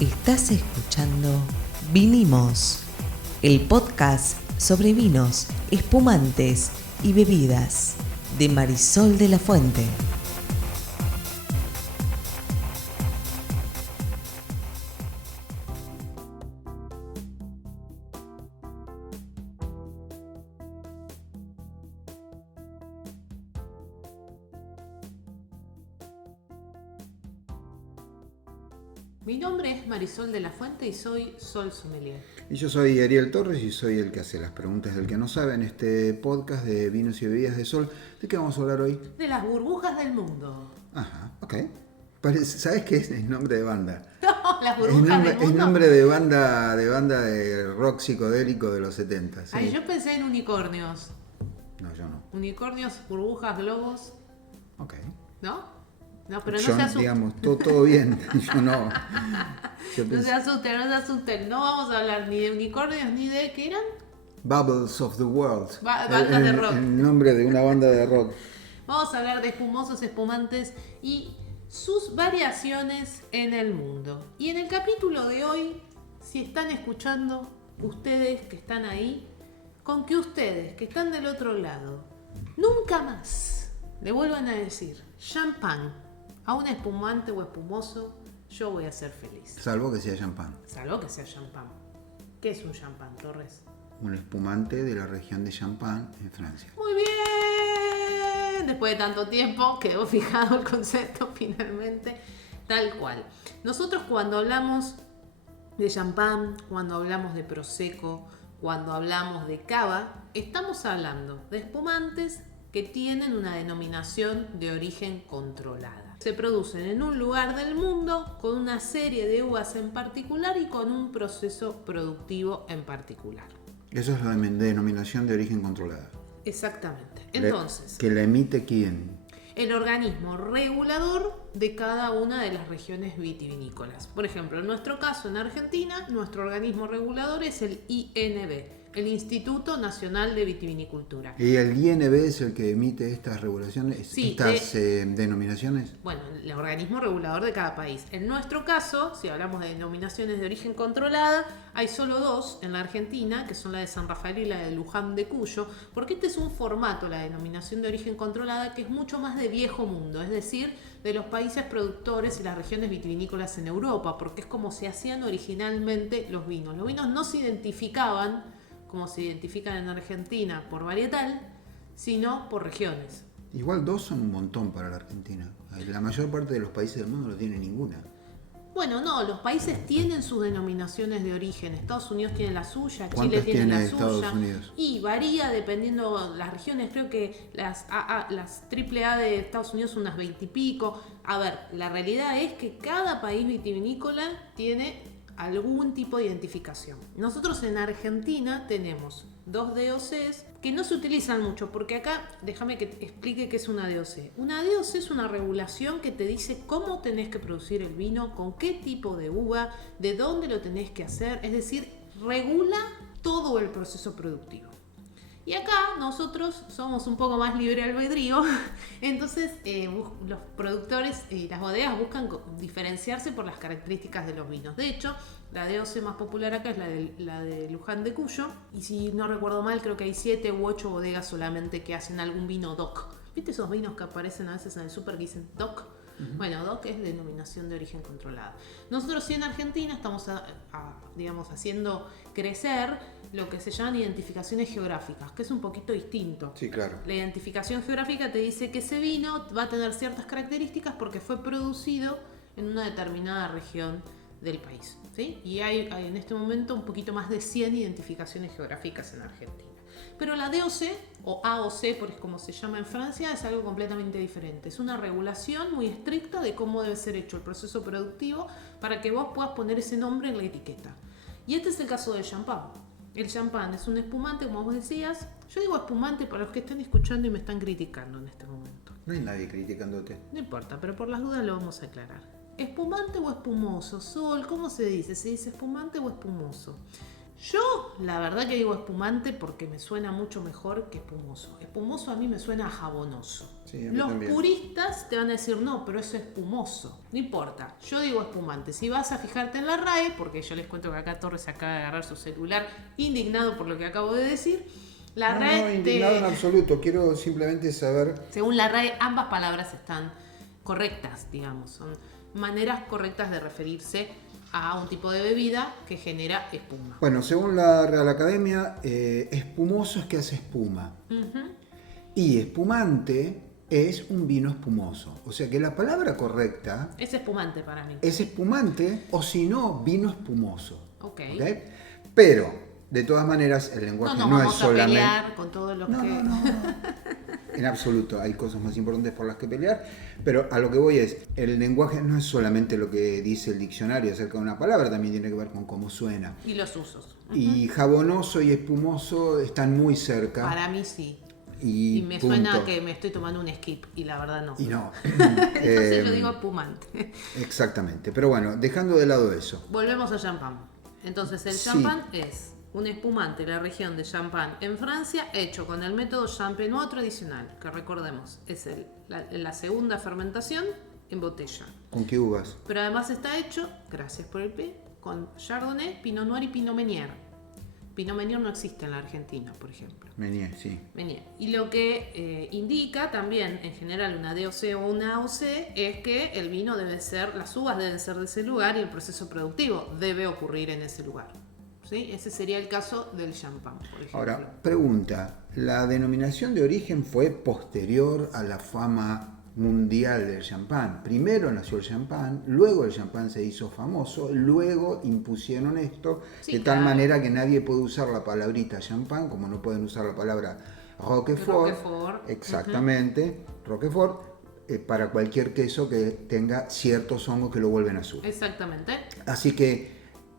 Estás escuchando Vinimos, el podcast sobre vinos, espumantes y bebidas de Marisol de la Fuente. Mi nombre es Marisol de la Fuente y soy Sol Sommelier. Y yo soy Ariel Torres y soy el que hace las preguntas del que no sabe en este podcast de vinos y bebidas de Sol. ¿De qué vamos a hablar hoy? De las burbujas del mundo. Ajá, ok. ¿Sabes qué es el nombre de banda? No, las burbujas del mundo. Es nombre de banda de rock psicodélico de los 70. ¿Sí? Ay, yo pensé en unicornios. No, yo no. Unicornios, burbujas, globos. Ok. ¿No? No, pero no Yo, se asusten. digamos, todo bien. Yo no. No se asusten. No vamos a hablar ni de unicornios ni de... ¿Qué eran? Bubbles of the World. Bandas de rock. El nombre de una banda de rock. Vamos a hablar de espumosos, espumantes y sus variaciones en el mundo. Y en el capítulo de hoy, si están escuchando, ustedes que están ahí, con que ustedes que están del otro lado, nunca más le vuelvan a decir champán a un espumante o espumoso, yo voy a ser feliz. Salvo que sea champán. Salvo que sea champán. ¿Qué es un champán, Torres? Un espumante de la región de Champagne en Francia. Muy bien. Después de tanto tiempo quedó fijado el concepto finalmente, tal cual. Nosotros cuando hablamos de champán, cuando hablamos de prosecco, cuando hablamos de cava, estamos hablando de espumantes que tienen una denominación de origen controlada. Se producen en un lugar del mundo con una serie de uvas en particular y con un proceso productivo en particular. Eso es la denominación de origen controlada. Exactamente. Entonces, ¿Que la emite quién? el organismo regulador de cada una de las regiones vitivinícolas. Por ejemplo, en nuestro caso en Argentina, nuestro organismo regulador es el INB, el Instituto Nacional de Vitivinicultura. ¿Y el INB es el que emite estas regulaciones, Sí, estas denominaciones? Bueno, el organismo regulador de cada país. En nuestro caso, si hablamos de denominaciones de origen controlada, hay solo dos en la Argentina, que son la de San Rafael y la de Luján de Cuyo, porque este es un formato, la denominación de origen controlada, que es mucho más de viejo mundo, es decir, de los países productores y las regiones vitivinícolas en Europa, porque es como se hacían originalmente los vinos. Los vinos no se identificaban como se identifican en Argentina por varietal, sino por regiones. Igual dos son un montón para la Argentina. La mayor parte de los países del mundo no tiene ninguna. Bueno, no, los países tienen sus denominaciones de origen. Estados Unidos tiene la suya, Chile ¿Cuántas tiene la Estados suya. Unidos? Y varía dependiendo las regiones. Creo que las AAA de Estados Unidos son unas 20 y pico. A ver, la realidad es que cada país vitivinícola tiene algún tipo de identificación. Nosotros en Argentina tenemos dos DOCs que no se utilizan mucho, porque acá, déjame que te explique qué es una DOC. Una DOC es una regulación que te dice cómo tenés que producir el vino, con qué tipo de uva, de dónde lo tenés que hacer, es decir, regula todo el proceso productivo. Y acá nosotros somos un poco más libre albedrío, entonces los productores y las bodegas buscan diferenciarse por las características de los vinos. De hecho, la DOC más popular acá es la de Luján de Cuyo, y si no recuerdo mal, creo que hay 7 u 8 bodegas solamente que hacen algún vino DOC. ¿Viste esos vinos que aparecen a veces en el súper que dicen DOC? Uh-huh. Bueno, DOC es denominación de origen controlada. Nosotros sí en Argentina estamos digamos, haciendo crecer lo que se llaman identificaciones geográficas, que es un poquito distinto. Sí, claro. La identificación geográfica te dice que ese vino va a tener ciertas características porque fue producido en una determinada región del país, ¿sí? Y hay en este momento un poquito más de 100 identificaciones geográficas en Argentina. Pero la DOC, o AOC, por como se llama en Francia, es algo completamente diferente. Es una regulación muy estricta de cómo debe ser hecho el proceso productivo para que vos puedas poner ese nombre en la etiqueta. Y este es el caso del champán. El champán es un espumante, como vos decías. Yo digo espumante para los que están escuchando y me están criticando en este momento. No hay nadie criticándote. No importa, pero por las dudas lo vamos a aclarar. ¿Espumante o espumoso? Sol, ¿cómo se dice? ¿Se dice espumante o espumoso? Yo, la verdad que digo espumante porque me suena mucho mejor que espumoso. Espumoso a mí me suena a jabonoso. Sí, a mí Los también. puristas te van a decir, no, pero eso es espumoso. No importa, yo digo espumante. Si vas a fijarte en la RAE, porque yo les cuento que acá Torres acaba de agarrar su celular indignado por lo que acabo de decir, la RAE No, indignado en te... absoluto. Quiero simplemente saber. Según la RAE, ambas palabras están correctas, digamos. Son maneras correctas de referirse a un tipo de bebida que genera espuma. Bueno, según la Real Academia, espumoso es que hace espuma. Ujú. Y espumante es un vino espumoso. O sea que la palabra correcta Es espumante para mí. es espumante o si no, vino espumoso. Ok. ¿Ok? Pero, de todas maneras, el No lenguaje nos no, vamos es a solamente... pelear con todo lo No, que... no, no, no. En absoluto, hay cosas más importantes por las que pelear, pero a lo que voy es, el lenguaje no es solamente lo que dice el diccionario acerca de una palabra, también tiene que ver con cómo suena. Y los usos. Y jabonoso y espumoso están muy cerca. Para mí sí. Y me punto. suena que me estoy tomando un skip y la verdad no. Y no. Entonces yo digo espumante. Exactamente, pero bueno, dejando de lado eso. Volvemos al champán. Entonces el Sí. champán es un espumante de la región de Champagne en Francia hecho con el método champenois tradicional, que recordemos es la segunda fermentación en botella. ¿Con qué uvas? Pero además está hecho, gracias por el P, con Chardonnay, Pinot Noir y Pinot Meunier. Pinot Meunier no existe en la Argentina, por ejemplo. Meunier, sí. Meunier. Y lo que indica también, en general, una DOC o una AOC, es que el vino debe ser, las uvas deben ser de ese lugar y el proceso productivo debe ocurrir en ese lugar. ¿Sí? Ese sería el caso del champán, por ejemplo. Ahora, pregunta, ¿la denominación de origen fue posterior a la fama mundial del champán? Primero nació el champán, luego el champán se hizo famoso, luego impusieron esto, Sí, de tal claro. manera que nadie puede usar la palabrita champán, como no pueden usar la palabra Roquefort. Roquefort. Exactamente, Roquefort, para cualquier queso que tenga ciertos hongos que lo vuelven azul. Exactamente. Así que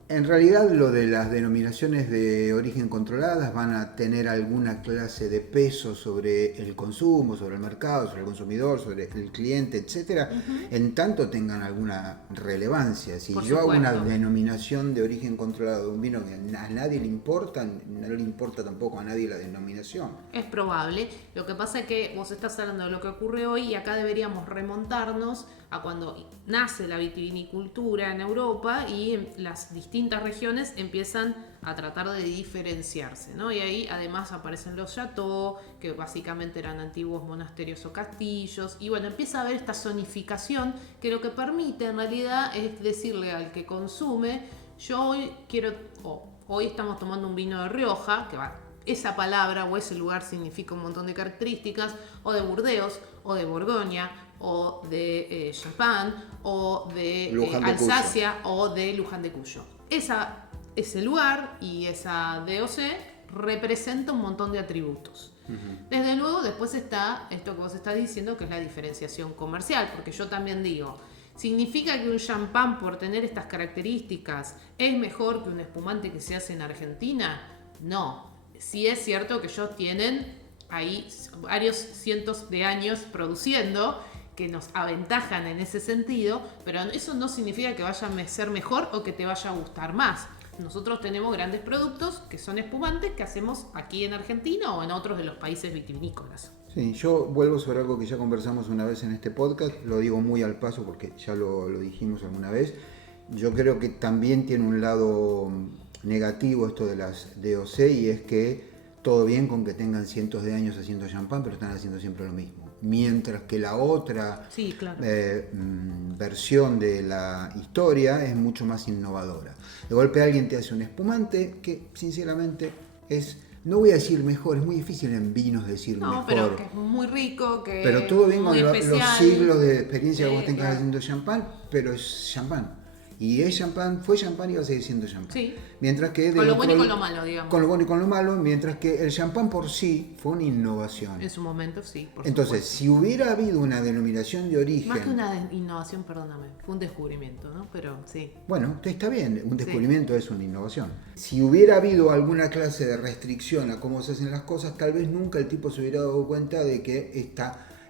en realidad lo de las denominaciones de origen controladas van a tener alguna clase de peso sobre el consumo, sobre el mercado, sobre el consumidor, sobre el cliente, etcétera, en tanto tengan alguna relevancia. Si Por yo hago una supuesto. denominación de origen controlado de un vino que a nadie le importa, no le importa tampoco a nadie la denominación. Es probable. Lo que pasa es que vos estás hablando de lo que ocurre hoy y acá deberíamos remontarnos a cuando nace la vitivinicultura en Europa y las distintas regiones empiezan a tratar de diferenciarse, ¿no? Y ahí además aparecen los chateaux, que básicamente eran antiguos monasterios o castillos, y bueno, empieza a haber esta zonificación que lo que permite en realidad es decirle al que consume, yo hoy quiero, hoy estamos tomando un vino de Rioja, que va, esa palabra o ese lugar significa un montón de características, o de Burdeos, o de Borgoña, o de Champagne, o de Luján de Alsacia, o de Luján de Cuyo. Ese lugar y esa DOC representa un montón de atributos. Desde luego, después está esto que vos estás diciendo, que es la diferenciación comercial, porque yo también digo, ¿significa que un champán, por tener estas características, es mejor que un espumante que se hace en Argentina? No. Sí es cierto que ellos tienen ahí varios cientos de años produciendo, que nos aventajan en ese sentido, pero eso no significa que vaya a ser mejor o que te vaya a gustar más. Nosotros tenemos grandes productos que son espumantes que hacemos aquí en Argentina o en otros de los países vitivinícolas. Sí, yo vuelvo sobre algo que ya conversamos una vez en este podcast, lo digo muy al paso porque ya lo dijimos alguna vez. Yo creo que también tiene un lado negativo esto de las DOC y es que todo bien con que tengan cientos de años haciendo champán, pero están haciendo siempre lo mismo. Mientras que la otra Sí, claro. versión de la historia es mucho más innovadora. De golpe alguien te hace un espumante que sinceramente es, no voy a decir mejor, es muy difícil en vinos decir No, mejor. pero que es muy rico, que Pero todo bien con muy los especial. siglos de experiencia que vos tengas claro. haciendo champán, pero es champán. Y es champán, fue champán y va a seguir siendo champán. Sí. Mientras que Con lo bueno y con lo malo, digamos. Con lo bueno y con lo malo, mientras que el champán por sí fue una innovación. En su momento, sí, por Entonces, supuesto. si hubiera habido una denominación de origen... Más que una innovación, perdóname, fue un descubrimiento, ¿no? Pero sí. Bueno, está bien, un descubrimiento es una innovación. Si hubiera habido alguna clase de restricción a cómo se hacen las cosas, tal vez nunca el tipo se hubiera dado cuenta de que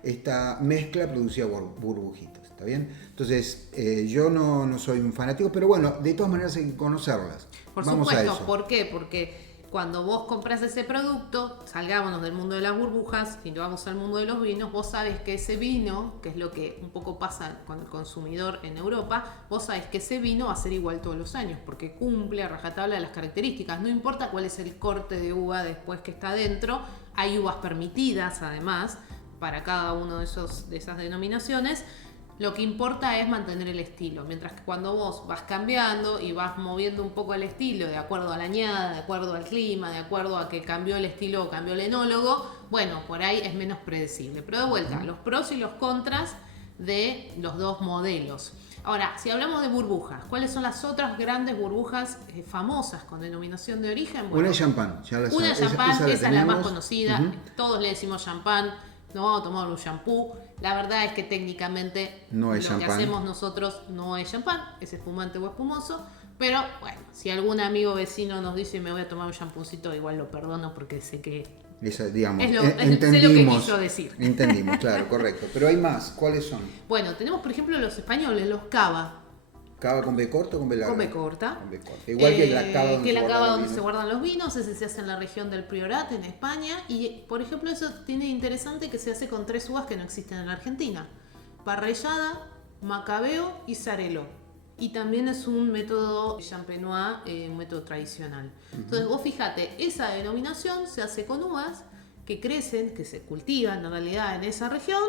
esta mezcla producía burbujitas. ¿está bien? Entonces, yo no soy un fanático, pero bueno, de todas maneras hay que conocerlas. Por Vamos a supuesto, eso. ¿por qué? Porque cuando vos compras ese producto, salgámonos del mundo de las burbujas y nos vamos al mundo de los vinos, vos sabés que ese vino, que es lo que un poco pasa con el consumidor en Europa, vos sabés que ese vino va a ser igual todos los años, porque cumple a rajatabla las características. No importa cuál es el corte de uva después que está dentro, hay uvas permitidas además para cada uno de esas denominaciones. Lo que importa es mantener el estilo, mientras que cuando vos vas cambiando y vas moviendo un poco el estilo de acuerdo a la añada, de acuerdo al clima, de acuerdo a que cambió el estilo o cambió el enólogo, bueno, por ahí es menos predecible. Pero de vuelta, los pros y los contras de los dos modelos. Ahora, si hablamos de burbujas, ¿cuáles son las otras grandes burbujas famosas con denominación de origen? Bueno, una es champán. Una es champán, esa es la más conocida, Uh-huh. todos le decimos champán, no vamos a tomar un shampoo. La verdad es que técnicamente no es lo champán. que hacemos nosotros no es champán, es espumante o espumoso. Pero bueno, si algún amigo vecino nos dice me voy a tomar un champucito, igual lo perdono porque sé que digamos, sé lo que quiso decir. Entendimos, claro, correcto. Pero hay más, ¿cuáles son? Bueno, tenemos por ejemplo los españoles, los cava. ¿Cava con B corta o con B larga? Con B corta. Con B corta. Igual que la cava donde se guardan los vinos, ese se hace en la región del Priorat, en España. Y por ejemplo, eso tiene interesante que se hace con 3 uvas que no existen en la Argentina: Parrellada, Macabeo y Sarelo. Y también es un método champenois, un método tradicional. Entonces vos fíjate, esa denominación se hace con uvas que crecen, que se cultivan en realidad en esa región,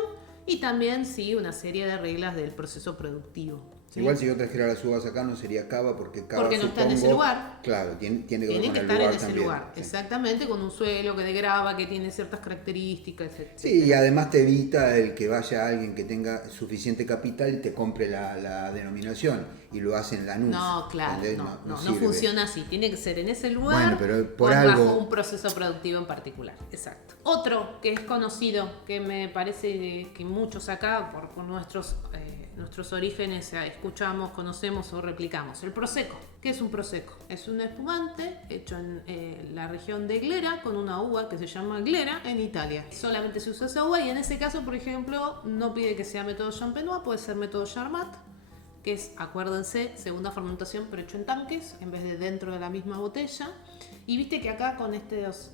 y también sigue una serie de reglas del proceso productivo. ¿Sí? Igual si yo trajera las uvas acá no sería cava porque cava, porque no está en ese lugar. Claro, tiene que ver con el lugar. Tiene que estar en ese también. lugar, Sí. Exactamente, con un suelo que de grava, que tiene ciertas características, etc. Sí, y además te evita el que vaya alguien que tenga suficiente capital y te compre la denominación y lo hace en Lanús. No, claro, no sirve. funciona así. Tiene que ser en ese lugar, bueno, pero por bajo algo un proceso productivo en particular. Exacto. Otro que es conocido, que me parece que muchos acá, por nuestros orígenes, escuchamos, conocemos o replicamos. El Prosecco. ¿Qué es un Prosecco? Es un espumante hecho en la región de Glera con una uva que se llama Glera en Italia. Solamente se usa esa uva y en ese caso, por ejemplo, no pide que sea método champenois, puede ser método Charmat, que es, acuérdense, segunda fermentación pero hecho en tanques en vez de dentro de la misma botella. Y viste que acá con estos,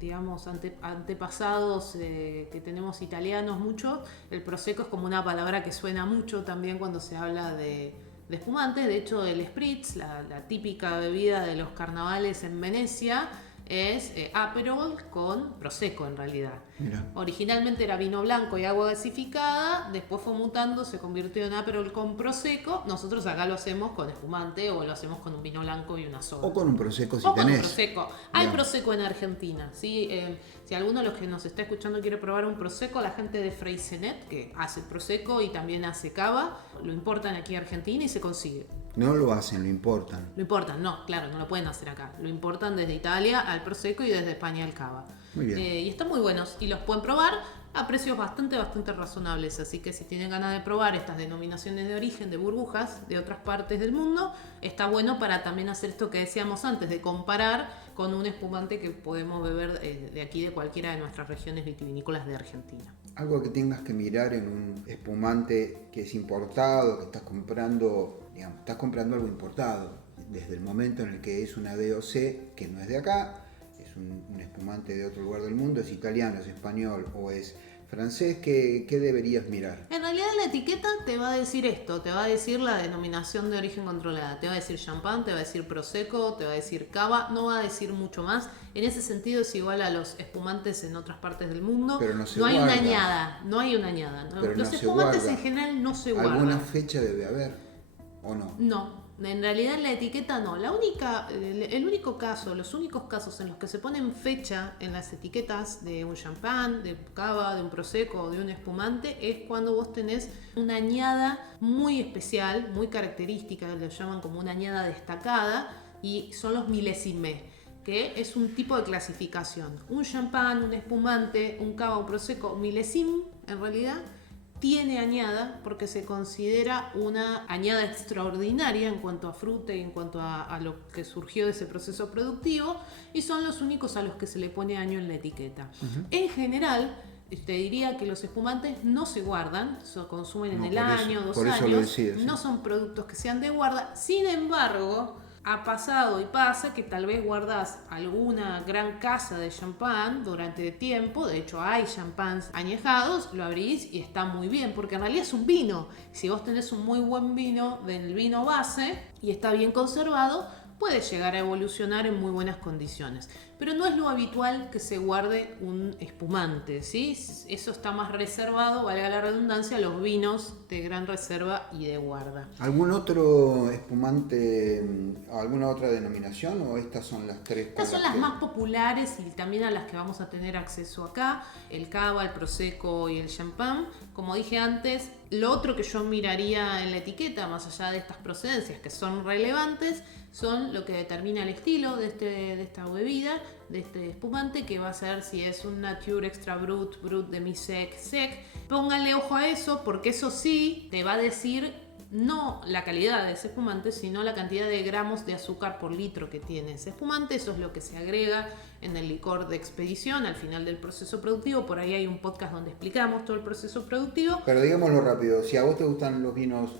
digamos, antepasados que tenemos italianos mucho, el Prosecco es como una palabra que suena mucho también cuando se habla de espumantes. De hecho, el Spritz, la típica bebida de los carnavales en Venecia, es Aperol con Prosecco en realidad. Mira. Originalmente era vino blanco y agua gasificada, después fue mutando, se convirtió en Aperol con Prosecco. Nosotros acá lo hacemos con espumante o lo hacemos con un vino blanco y una soda. O con un Prosecco si o con tenés. un Prosecco. Hay Prosecco en Argentina, ¿sí? Si alguno de los que nos está escuchando quiere probar un Prosecco, la gente de Freixenet, que hace Prosecco y también hace cava, lo importan aquí a Argentina y se consigue. No lo hacen, lo importan. Lo importan, no, claro, no lo pueden hacer acá. Lo importan desde Italia al Prosecco y desde España al cava. Muy bien. Y están muy buenos y los pueden probar a precios bastante razonables. Así que si tienen ganas de probar estas denominaciones de origen de burbujas de otras partes del mundo, está bueno para también hacer esto que decíamos antes, de comparar con un espumante que podemos beber de aquí, de cualquiera de nuestras regiones vitivinícolas de Argentina. Algo que tengas que mirar en un espumante que es importado, que estás comprando, digamos, estás comprando algo importado. Desde el momento en el que es una DOC, que no es de acá, es un espumante de otro lugar del mundo, es italiano, es español o es francés, ¿qué deberías mirar? En realidad la etiqueta te va a decir esto, te va a decir la denominación de origen controlada, te va a decir champán, te va a decir prosecco, te va a decir cava, no va a decir mucho más. En ese sentido es igual a los espumantes en otras partes del mundo. Pero no se hay guarda. una añada, no hay una añada. ¿No? Pero Los no se espumantes guarda. en general no se guardan. ¿Alguna fecha debe haber o no? No. En realidad en la etiqueta no. El único caso, los únicos casos en los que se ponen fecha en las etiquetas de un champán, de cava, de un prosecco o de un espumante es cuando vos tenés una añada muy especial, muy característica, lo llaman como una añada destacada, y son los milésimes, que es un tipo de clasificación. Un champán, un espumante, un cava, un prosecco, milésime en realidad tiene añada porque se considera una añada extraordinaria en cuanto a fruta y en cuanto a lo que surgió de ese proceso productivo, y son los únicos a los que se le pone año en la etiqueta. En general, te diría que los espumantes no se guardan, se consumen en el año, 2 por eso lo años, decía, sí. no son productos que sean de guarda. Sin embargo, ha pasado y pasa que tal vez guardas alguna gran casa de champán durante tiempo. De hecho, hay champáns añejados, lo abrís y está muy bien, porque en realidad es un vino. Si vos tenés un muy buen vino del vino base y está bien conservado, puede llegar a evolucionar en muy buenas condiciones. Pero no es lo habitual que se guarde un espumante, ¿sí? Eso está más reservado, valga la redundancia, a los vinos de gran reserva y de guarda. ¿Algún otro espumante, alguna otra denominación o estas son las tres? Estas son las más populares y también a las que vamos a tener acceso acá: el cava, el prosecco y el champán. Como dije antes, lo otro que yo miraría en la etiqueta, más allá de estas procedencias que son relevantes, son lo que determina el estilo de esta bebida, de este espumante, que va a ser si es un Nature Extra Brut, Brut Demi-Sec, Sec. Pónganle ojo a eso, porque eso sí te va a decir no la calidad de ese espumante, sino la cantidad de gramos de azúcar por litro que tiene ese espumante. Eso es lo que se agrega en el licor de expedición al final del proceso productivo. Por ahí hay un podcast donde explicamos todo el proceso productivo. Pero digámoslo rápido, si a vos te gustan los vinos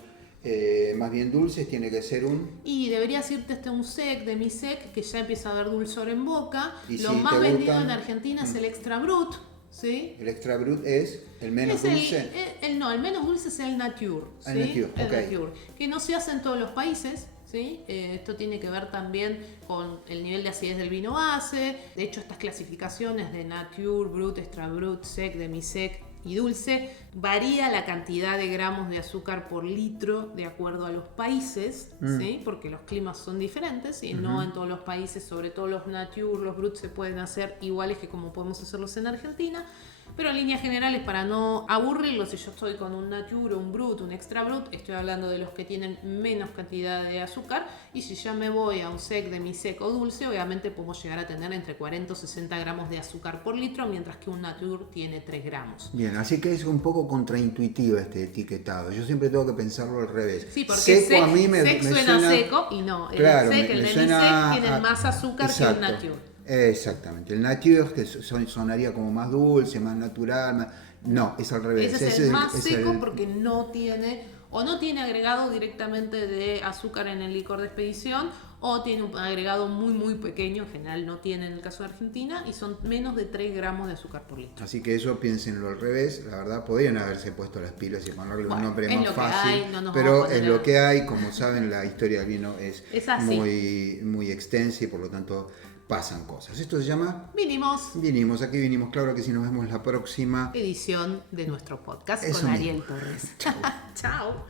más bien dulces, tiene que ser un... Y deberías irte un sec, demi-sec, que ya empieza a haber dulzor en boca. Y lo si más te vendido gustan, en Argentina es el extra brut, ¿sí? El extra brut es el menos dulce. El menos dulce es el nature, ¿sí? El nature, El ok. nature, que no se hace en todos los países, ¿sí? Esto tiene que ver también con el nivel de acidez del vino base. De hecho, estas clasificaciones de nature, brut, extra brut, sec, demi-sec y dulce, varía la cantidad de gramos de azúcar por litro de acuerdo a los países, ¿sí? Porque los climas son diferentes y no en todos los países, sobre todo los nature, los brut se pueden hacer iguales que como podemos hacerlos en Argentina. Pero en líneas generales, para no aburrirlos, si yo estoy con un nature, un brut, un extra brut, estoy hablando de los que tienen menos cantidad de azúcar. Y si ya me voy a un sec, demi-sec o dulce, obviamente podemos llegar a tener entre 40 o 60 gramos de azúcar por litro, mientras que un nature tiene 3 gramos. Bien, así que es un poco contraintuitivo este etiquetado. Yo siempre tengo que pensarlo al revés. Sí, porque seco sec, a mí me suena seco y no. El claro, sec, el demi-sec tienen más azúcar que un nature. Exactamente, el nature que sonaría como más dulce, más natural, no, es al revés. Ese es el más seco porque no tiene agregado directamente de azúcar en el licor de expedición, o tiene un agregado muy muy pequeño, en general no tiene en el caso de Argentina, y son menos de 3 gramos de azúcar por litro. Así que eso piénsenlo al revés, la verdad podrían haberse puesto las pilas y ponerle un nombre más fácil, pero es lo que hay. Como saben, la historia del vino es muy, muy extensa y por lo tanto pasan cosas. Esto se llama Vinimos, aquí vinimos, claro que sí. Nos vemos la próxima edición de nuestro podcast Eso con mismo. Ariel Torres. Chao. Chao.